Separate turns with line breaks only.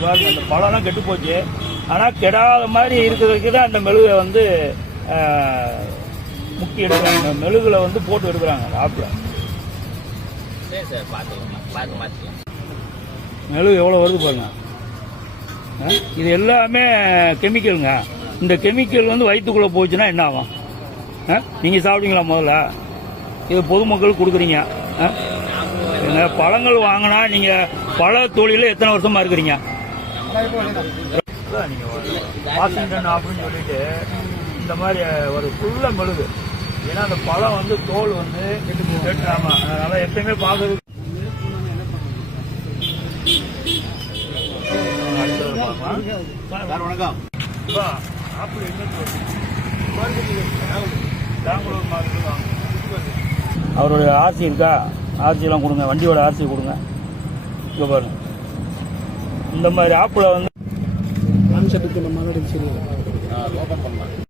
பாருங்க அந்த பழம்லாம் கெட்டு போச்சு. ஆனால் கெடாத மாதிரி இருக்கிறதுக்கு தான் அந்த மெழுகை வந்து ஆஹ், முக்கி எடுக்கிறாங்க. அந்த மெழுகுல வந்து போட்டு எடுக்கிறாங்க அந்த ஆப்பில்
சரி சார் பார்த்துக்கலாம் பார்த்து மாற்றிக்கலாம்
மெழுகு எவ்வளோ வருது பாருங்க? இது எல்லாமே கெமிக்கலுங்க. இந்த கெமிக்கல் வந்து வயிற்றுக்குள்ளே போச்சுன்னா என்ன ஆகும்? நீங்கள் சாப்பிட்டீங்களா முதல்ல? இது பொதுமக்களுக்கு கொடுக்குறீங்க. பழங்கள் வாங்கினா நீங்கள் பழ தொழிலில் எத்தனை வருஷமா இருக்கிறீங்க? வாஷிங்டன் அப்படின்னு சொல்லிட்டு இந்த மாதிரி ஒரு ஃபுல்ல மெழுகு. ஏன்னா அந்த பழம் வந்து தோல் வந்து கெட்டாம அதனால எப்பயுமே பார்க்கறது
வணக்கம்.
ஆப்பிள்? பெங்களூர். அவருடைய ஆர்சி இருக்கா? ஆர்சி எல்லாம் கொடுங்க. வண்டியோட ஆர்சி கொடுங்க. இங்க பாருங்க. இந்த மாதிரி ஆப்பிள வந்து
ஓப்பன் பண்ணலாம்.